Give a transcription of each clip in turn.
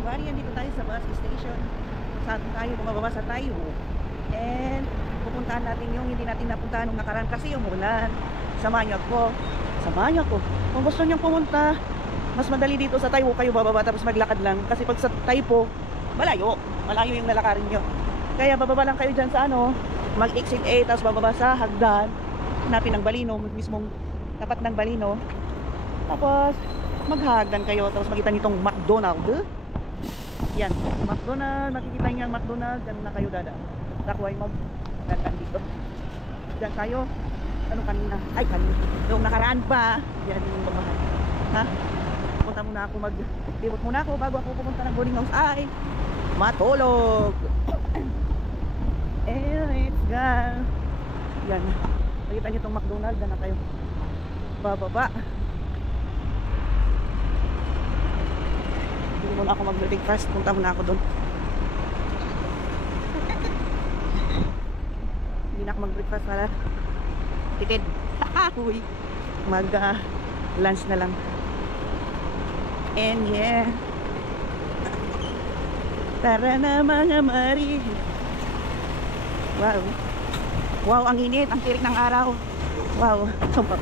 everybody, andito tayo sa bus station. Saan tayo bumababa sa tayo. And pupuntahan natin yung hindi natin napuntahan nung nakaraan kasi umulan. Samahan niyo ako. Samahan niyo ako. Kung gusto niyo pumunta, mas madali dito sa Taiwo kayo bababa tapos maglakad lang. Kasi pag sa Taipo, malayo. Malayo yung lalakarin nyo. Kaya bababa lang kayo dyan sa ano, mag-exit A, tapos bababa sa hagdan. Hanapin ng Balino, mismong tapat ng Balino. Tapos maghagdan kayo, tapos makita nitong McDonald's. Yan, McDonald's, makikita nyo yung McDonald's, dyan na kayo dadaan. Ako ay magdandan dito. Dyan tayo, ano kanina? Ay, kanina. Yung nakaraan pa, yan yung babahan. Ha? Punta muna ako, mag-libot muna ako bago ako pupunta ng boarding house. Ay, matulog. And let's go. Yan, makita nyo itong McDonald's, dyan na kayo bababa. Hindi muna ako mag-breakfast, punta muna ako doon. Hindi na ako mag-breakfast para titid. Uy, mag-lunch na lang. And yeah, tara na mga mari. Wow, wow, ang init, ang tirik ng araw. Wow, sumpah.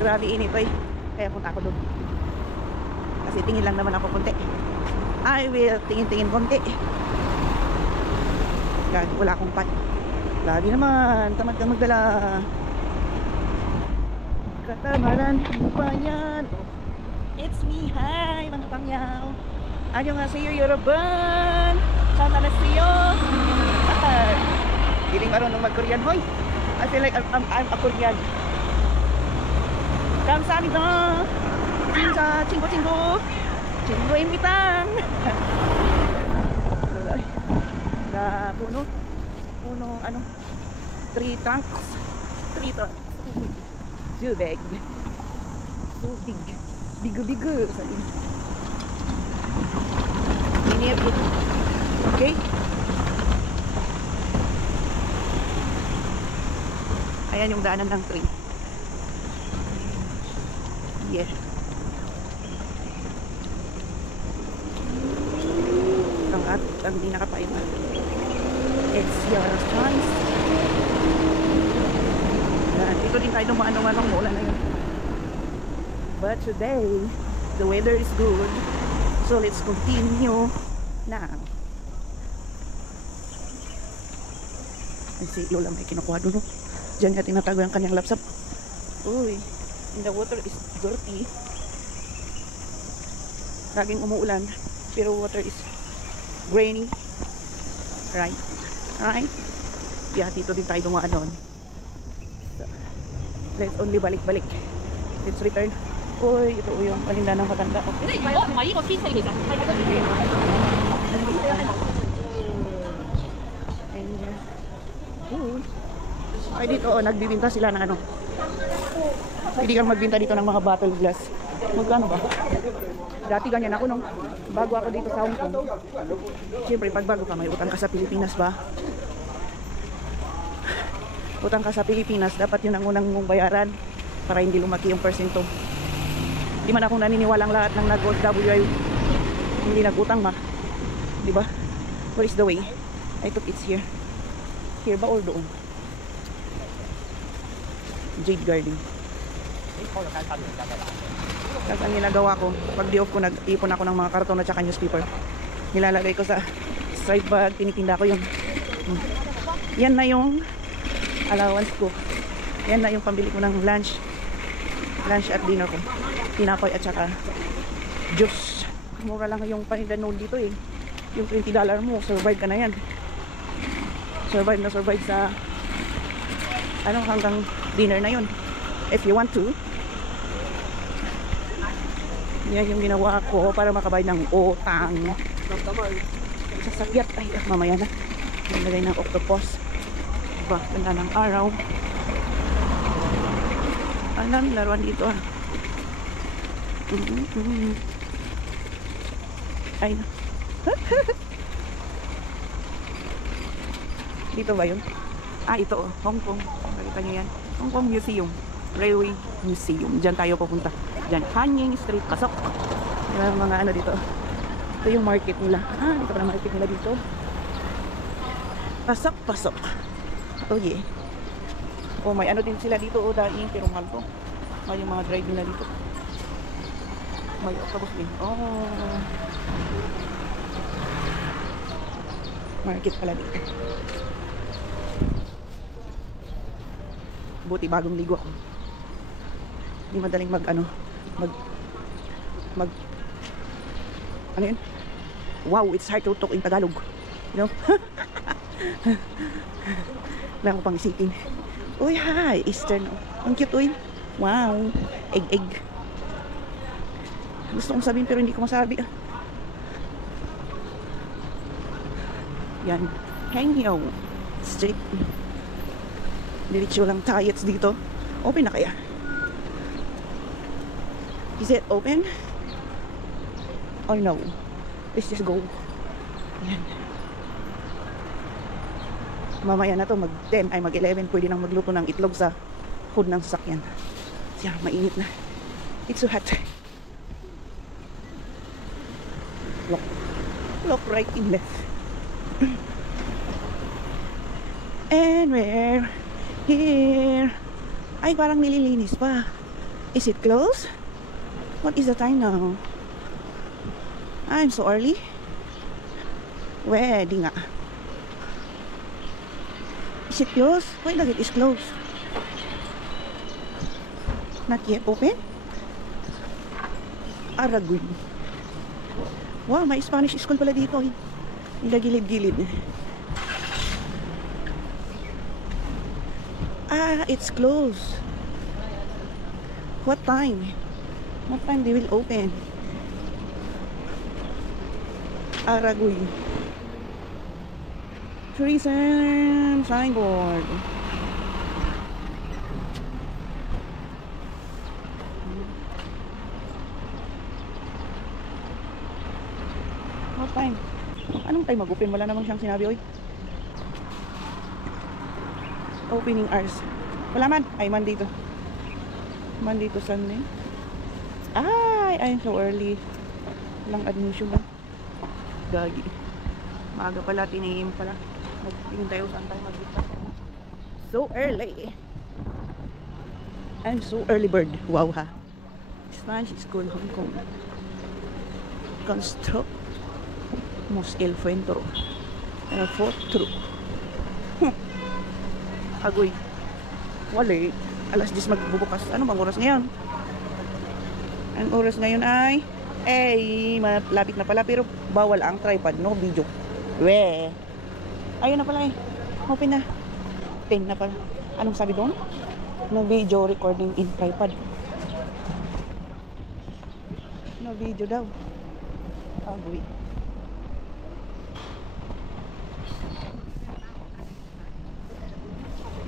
Grabe init ay. Kaya punta ako doon. Kasi tingin lang naman ako konti. I will tingin-tingin konti. Gagi, wala akong pan. Lagi naman, tamad kang magdala. Katamaran pa yan. It's me, hi mga pangyaw. Annyeonghaseyo Yoroban. Sana na siyo. Hindi marunong mag-Korean, hoy. I feel like I'm a Korean. 감사합니다. 진짜 친구입니다. Na puno ano 3 trunks. Too big. So big. Big. Ini okay. Ayan yung daanan ng train. Yeah. Ang di nakapaiman. It's your choice. Dito din tayo dumaan-dumaan ng ulan na yun. But today, the weather is good. So let's continue now. Ay, si Lola may kinukuha doon. Diyan niya tinatago yung kanyang laptop. Uy. And the water is dirty. Laging umuulan, pero water is grainy. Right? Yeah, dito din tayo dumaan doon. So, let's only balik-balik. Let's return. Uy, ito yung palinda ng matanda. Ay, dito, nagbibinta sila ng ano. Pwede kang magbinta dito ng mga bottle glass. Magkano ba? Dati ganyan ako nung bago ako dito sa Hong Kong. Siyempre, pag bago ka, may utang ka sa Pilipinas ba? Utang ka sa Pilipinas, dapat yun ang unang mong bayaran para hindi lumaki yung persento. Di man akong naniniwalang lahat ng nag-OFW hindi nag-utang ma. Di ba? Where is the way? I thought it's here. Here ba or doon? Jade Garden. Tapos ang ginagawa ko, pag di-off ko, nag-ipon ako ng mga karton at saka newspaper. Nilalagay ko sa side bag, tinitinda ko yung yan na yung allowance ko. Yan na yung pambili ko ng lunch at dinner ko. Tinapay at saka juice. Mura lang yung paninda noon dito eh. Yung $20 mo, survive ka na yan. Survive sa ano hanggang dinner na yun. If you want to. Yan yung ginawa ko para makabayad ng utang. Sasagyat. Ay, mamaya na. Nilagay ng octopus. Diba? Ganda ng araw. Alam, laruan dito ah. Ay na. Dito ba yun? Ah, ito oh. Hong Kong. Nakita nyo yan. Hong Kong Museum. Railway Museum. Diyan tayo pupunta. Yan, Hanying Street, pasok. Yan, mga ano dito. Ito yung market nila. Dito pa na market nila dito. Pasok, pasok. Oh yeah. Oh, may ano din sila dito. Oh, daing, pero mahal to. May yung mga drive nila dito. May octopus din. Oh. Market pala dito. Buti bagong ligo ako. Hindi madaling mag ano ano yun? Wow, it's hard to talk in Tagalog, you know. Wala ko pang isipin. Uy, hi, Eastern. Ang cute, uy. Wow, egg. Gusto kong sabihin pero hindi ko masabi. Yan, Hanying Street. Diretso lang tayo dito. Open na kaya? Is it open? Or no? Let's just go. Yan. Mamaya na to, mag-10 ay mag-11 pwede nang magluto ng itlog sa hood ng sasakyan. Siya, mainit na. It's so hot. Look right in left. And we're here. Ay, parang nililinis pa. Is it closed? What is the time now? I'm so early. Di nga. Is it closed? Why does it is closed? Not yet open? Aragoy. Wow, may Spanish school pala dito. Nilagilid-gilid. It's closed. What time? What time they will open? Aragoy. Tourism signboard. What time? Anong time mag-open? Wala namang siyang sinabi, oy. Opening hours. Wala man. Ay, Monday to. Monday to Sunday. Ay, I'm so early. Walang admission na. Gagi. Maaga pala, tinihim pala. Magtingin tayo saan tayo mag-kita. So early. I'm so early bird. Wow ha. Spanish School, Hong Kong. Construct. Mos el Fuentro. Fotro. Agoy. Wala. Alas 10 magbubukas. Ano bang oras ngayon? Ang oras ngayon ay malapit na pala pero bawal ang tripod, no video. Ayun na pala eh. Open na. 10 na pala. Anong sabi doon? No video recording in tripod. No video daw. Agoy.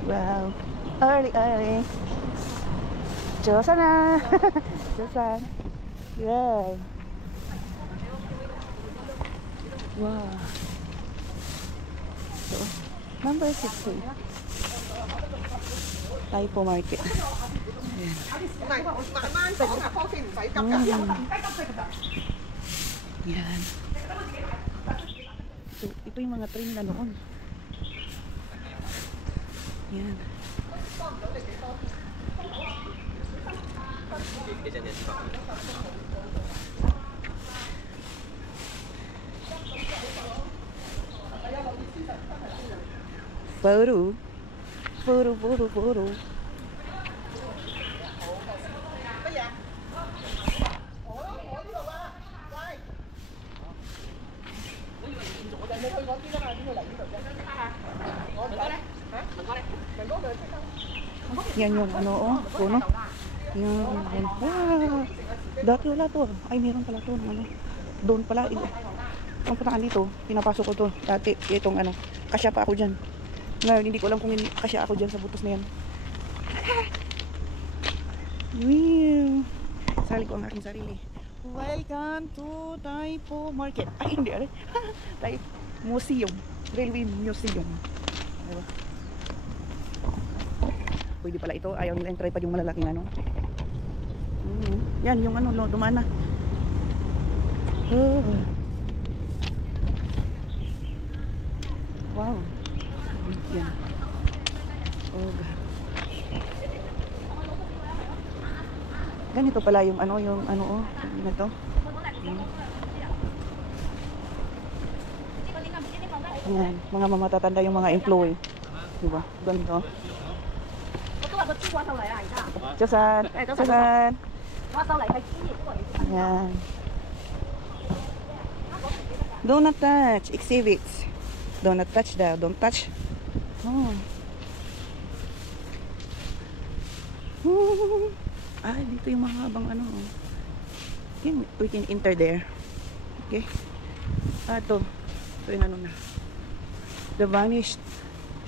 Wow. Early. Diyosan na. Diyosan. Yeah. Wow. So, number 16. Typo Market. Ayan. Yan. So, ito yung mga train na noon. Yan. Photo. Yan yung ano, puno. Yan. Dati wala to. Ay, meron pala to. Ano. Doon pala. Ang puntaan dito, pinapasok ko to. Dati, itong ano, kasya pa ako dyan. Ngayon, hindi ko alam kung kasya ako dyan sa butos na yan. Wow. Sali ko ang aking sarili. Welcome to Typo Market. Ay, hindi. Typo Museum. Railway Museum. Diba? Pwede pala ito. Ayaw nila yung tripod yung malalaking ano. Yan, yung ano, dumana. Oh. Wow. Yan. Oh, God. Ganito pala yung ano, oh, na to. Yan, mga mamatatanda yung mga employee. Diba? Ganito. Chasan. Chasan. Yan. Do not touch exhibits. Do not touch daw. Don't touch. Oh. Ay, dito yung mga habang ano. We can enter there. Okay. Ito. Ito yung ano na. The vanished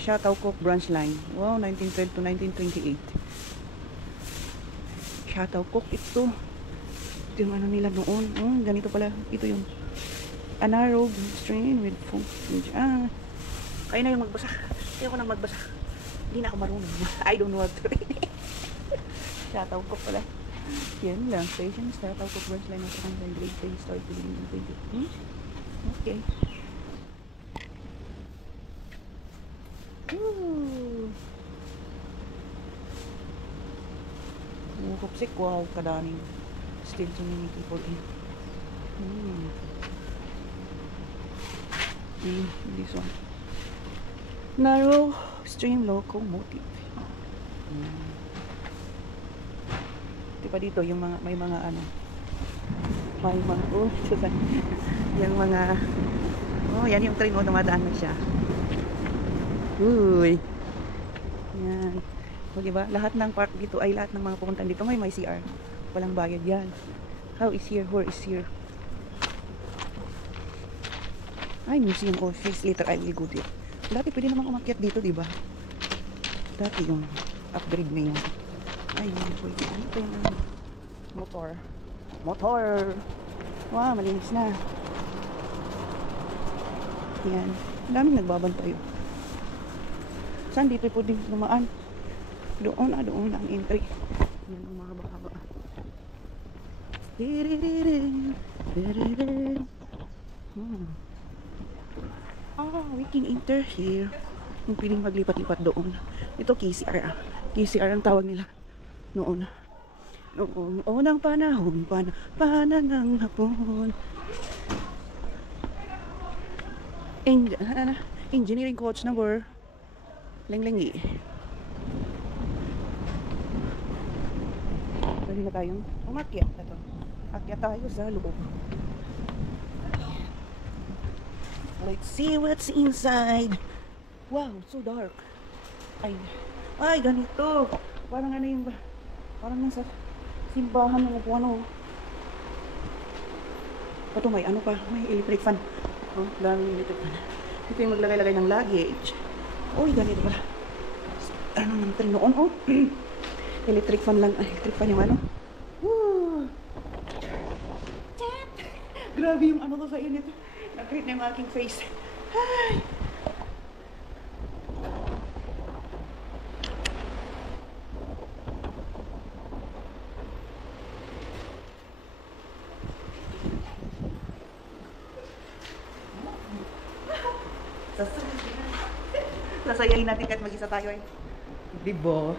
Siargao Cook branch line. Wow, 1912 to 1928. Siargao Cook, ito. Ito yung ano nila noon. Ganito pala. Ito yung a narrow stream with foam. Kayo na yung magbasa. Kaya ako nang magbasa. Hindi na ako marunong. I don't know what to read. Siargao Cook pala. Yan lang. Station Siargao Cook branch line of the grade 10 start to the 20. Okay. Kupsik, wow, kadaming still so many people in. This one, narrow stream locomotive. Diba dito yung mga may mga ano, may mga yung mga yan yung train dumadaan na siya. Uy. Yan. O diba? Lahat ng park dito ay lahat ng mga pupuntan dito may CR. Walang bayad yan. How is here? Where is here? Ay, museum office. Later I will go there. Dati pwede namang umakyat dito, diba? Dati yung upgrade na yun. Ay, pwede. Ano pa yung motor? Motor! Wow, malinis na. Yan. Daming nagbabantay. Saan dito pwede lumaan? Doon ang entry. Yan ang mga haba-haba. We can enter here. Yung piling maglipat-lipat doon. Ito KCR. KCR ang tawag nila. Noon unang panahon, ng hapon. Engineering coach number Lenglengi. Dali na tayong umakyat na to. Akyat tayo sa loob. Let's see what's inside. Wow, so dark. Ay, ganito. Parang ano yung, parang nasa simbahan ng ano. Ito may ano pa, may electric fan. Daming electric fan. Ito yung maglagay-lagay ng luggage. Uy, ganito pala. Ano ng train noon, electric fan lang. Electric fan yung ano. Woo! Grabe yung ano ko sa init. Nag-create na yung aking face. Ay! Sasayahin natin kahit mag-isa tayo eh. Diba?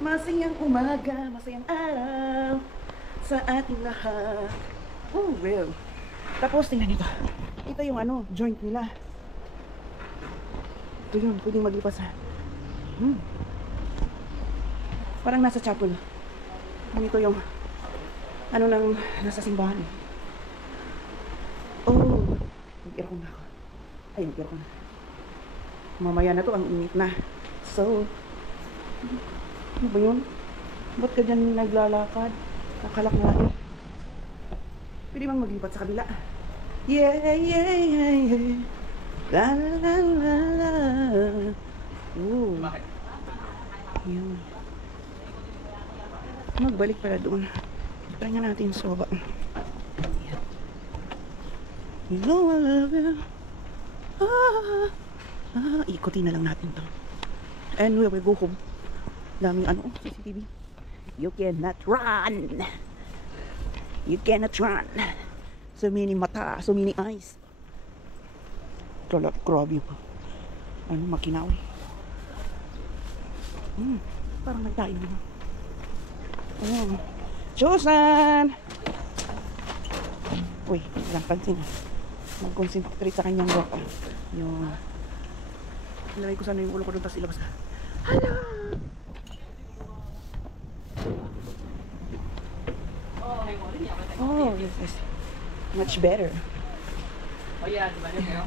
Masayang umaga, masayang araw sa ating lahat. Oh, well. Tapos tingnan nito. Ito yung ano, joint nila. Ito yun, pwedeng maglipas ha. Parang nasa chapel. Ganito yung ano nang nasa simbahan. Oh, nag-aircon na ako. Ay, nag-aircon na. Mamaya na to, ang init na. So, ano ba yun? Ba't ka dyan naglalakad? Nakalak na eh. Pwede bang maglipat sa kabila? Yeah, yeah, yeah, yeah. La la la la la. Ooh. Yun. Magbalik pala doon. Try nga natin sa baba. You know I love you. Ikutin na lang natin to. And we will go home. Daming ano, CCTV. You cannot run. You cannot run. So many mata, so many eyes. Grabe pa. Ano, makinaw. Parang nagtayo na. Ayan. Susan! Uy, walang pansin. Mag-concentrate sa kanyang ropa. Yun. Ilagay ko sana yung ulo ko doon, tapos ilabas na. Hello! Oh, yes, yes. Much better. Oh yeah, di ba niyo?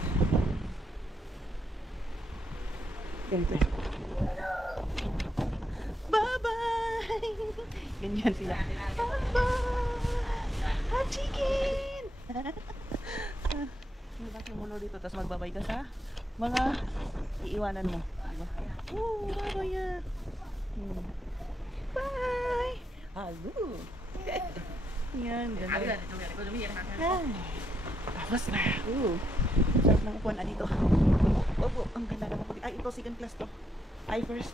Ganito. Bye-bye! Ganyan sila. Bye-bye! Hot chicken! Ilabas yung ulo dito, tapos magbabay ka sa mga iiwanan mo. Diba? Oh, bye-bye yan. Bye! Hello! Yan, ganda. Ay, tapos na. Sarap ng upuan na dito. Opo, ang ganda naman po. Ay, ito second class to. Ay, first.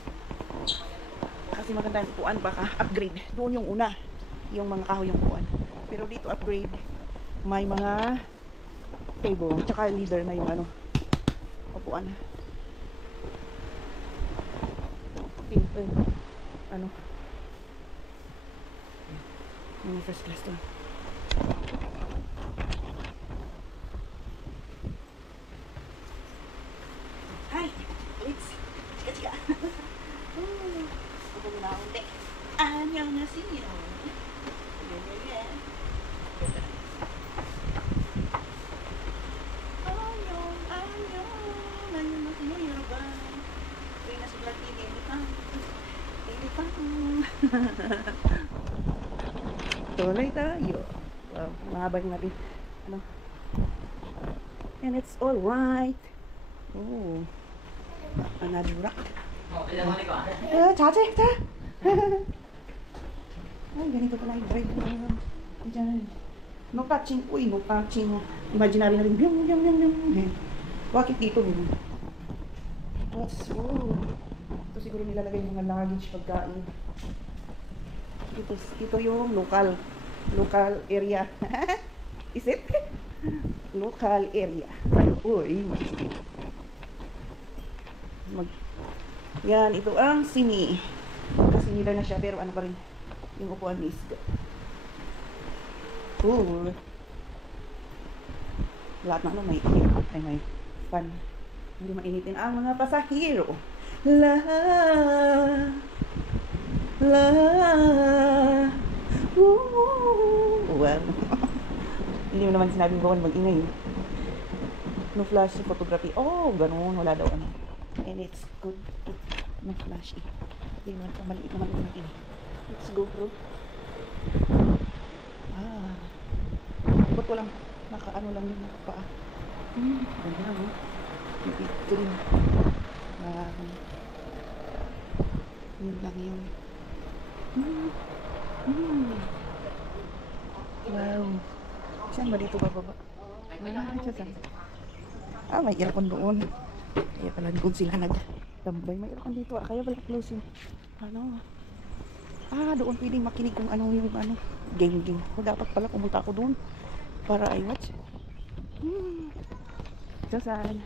Kasi maganda yung upuan, baka upgrade. Doon yung una, yung mga kahoy yung upuan. Pero dito upgrade, may mga table, tsaka leader na yung ano, upuan. Okay, ano, yung first class to. Hi, let's chika. Ito muna ako ulit. 안녕하세요. 안녕하세요, 여러분. Uwi na si Vlog TV. Tuloy tayo. Wow, mahabag natin. Ano? And it's all right. Oh, another rock. 자제, 자. Ay, ganito pala yung drive. Diyan. No touching. Uy, no touching. Imaginary na rin. Byung, byung, byung, byung. Bakit dito? Ito siguro nilalagay yung mga luggage, pagkain. Ito yung local area. Is it? Local area. Uy. Yan, ito ang sini. Kasi nila na siya, pero ano pa rin. Yung upuan is cool. Lahat na ano, may fun. Hindi mainitin ang mga pasahero. La well, hindi mo naman sinabing bawal mag-ingay. No flash photography. Oh, ganun, wala daw ano. And it's good. No flash. Hindi naman, maliit naman ito natin. Let's go, bro. Ba't walang naka-ano lang yung nakapaa? Ganda lang, no? Yung green. Yun lang yun. Wow. Saan ba dito bababa? Saan? May aircon doon. Kaya pala doon sila nagtambay. May aircon dito. Kaya pala close yung ano. Doon pwedeng makinig kung ano yung ano. Game. Dapat pala pumunta ako doon para I watch. Saan?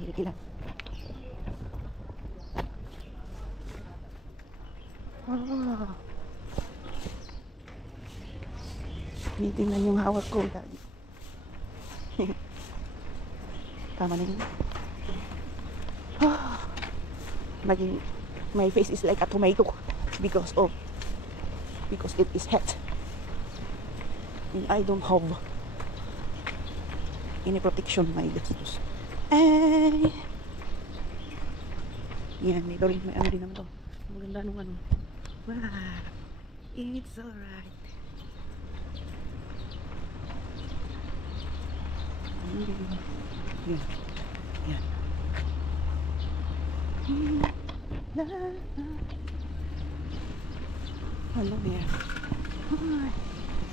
Hirik lang. Tinitingnan yung hawak ko. Tama na yun. My face is like a tomato because it is hot. And I don't have any protection, my gastos. Yan, dito rin may ano din naman to. Maganda nung ano. Wow, it's alright. Yan. Hello there.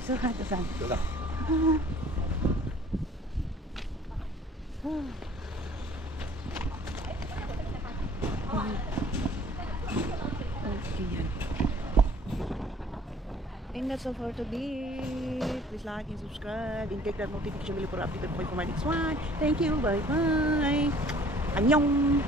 So hot the sun. And that's all for today. Please like and subscribe and click that notification bell for updated po for my next one. Thank you. Bye-bye. Annyeong.